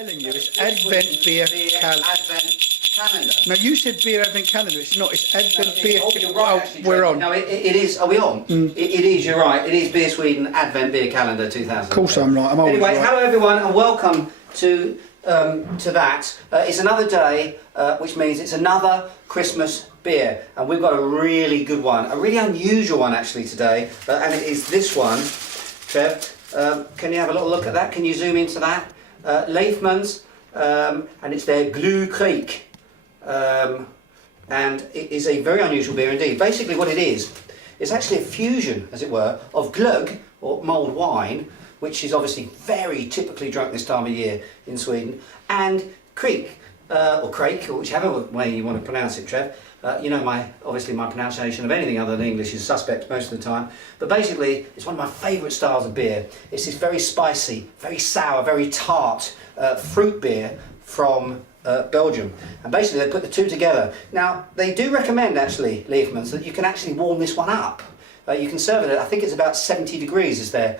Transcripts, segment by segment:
telling you, it's Advent Beer Calendar. Advent Calendar. No, you said Beer Advent Calendar. It's not. It's Advent Beer. Oh, you're right, actually, we're on. No, it is. Are we on? It is. You're right. It is Beer Sweden Advent Beer Calendar 2000. Of course, I'm right. I'm always anyway, right. hello everyone, and welcome to that. It's another day, which means it's another Christmas beer, and we've got a really good one, a really unusual one actually today, and it is this one. Trev, can you have a little look at that? Can you zoom into that? Liefmans, and it's their Gluhkriek, and it is a very unusual beer indeed. Basically what it is, it's actually a fusion, as it were, of glögg, or mulled wine, which is obviously very typically drunk this time of year in Sweden, and kriek, or kriek, or whichever way you want to pronounce it, Trev. You know, obviously my pronunciation of anything other than English is suspect most of the time, but basically it's one of my favourite styles of beer. It's this very spicy, very sour, very tart fruit beer from Belgium, and basically they put the two together. Now they do recommend actually, Liefmans, that you can actually warm this one up. You can serve it at, I think it's about 70 degrees is their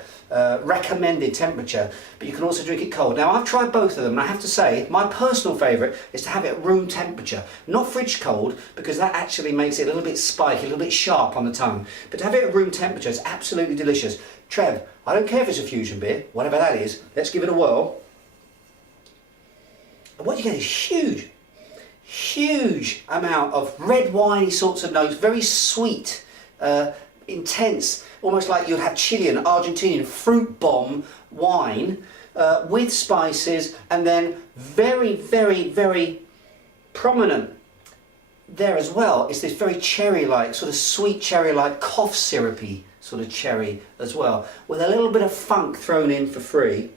recommended temperature, but you can also drink it cold. Now I've tried both of them, and I have to say my personal favourite is to have it at room temperature, not fridge cold, because that actually makes it a little bit spiky, a little bit sharp on the tongue. But to have it at room temperature is absolutely delicious. Trev, I don't care if it's a fusion beer, whatever that is, let's give it a whirl. And what you get is huge amount of red winey sorts of notes, very sweet, intense, almost like you'd have Chilean, Argentinian fruit bomb wine with spices, and then very prominent there as well is this very cherry-like, sort of sweet cherry-like, cough syrupy sort of cherry as well, with a little bit of funk thrown in for free,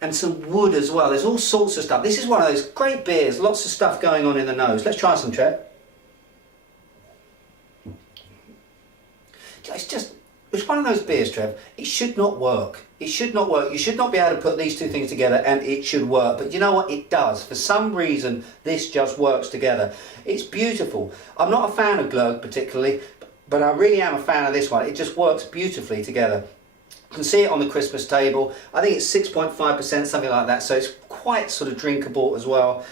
and some wood as well. There's all sorts of stuff. This is one of those great beers, lots of stuff going on in the nose. Let's try some, Trev. It's one of those beers, Trev, it should not work. It should not work. You should not be able to put these two things together and it should work. But you know what? It does. For some reason, this just works together. It's beautiful. I'm not a fan of glögg particularly, but I really am a fan of this one. It just works beautifully together. You can see it on the Christmas table. I think it's 6.5%, something like that, so it's quite sort of drinkable as well.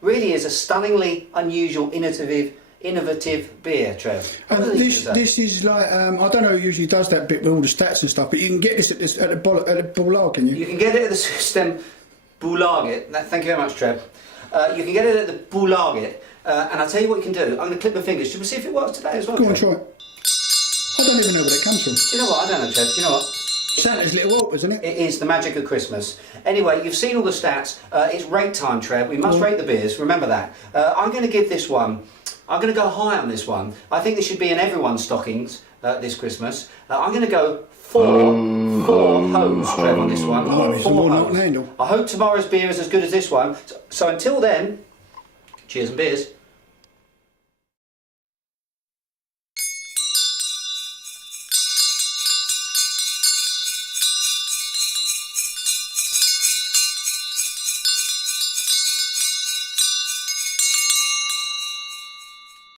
Really is a stunningly unusual, innovative beer, Trev. This is like, I don't know who usually does that bit with all the stats and stuff, but you can get this at the Bolag, can you? You can get it at the System Bolaget. Thank you very much, Trev. You can get it at the Bolaget, and I'll tell you what you can do. I'm going to clip my fingers. Should we see if it works today as well? Go on, try it. I don't even know where it comes from. Do you know what? I don't know, Trev. Do you know what? Santa's Little Walters, isn't it? It is the magic of Christmas. Anyway, you've seen all the stats. It's rate time, Trev. We must rate the beers. Remember that. I'm going to give this one, I'm going to go high on this one. I think this should be in everyone's stockings this Christmas. I'm going to go four hose, Trev, on this one. Four hose. I hope tomorrow's beer is as good as this one. So until then, cheers and beers.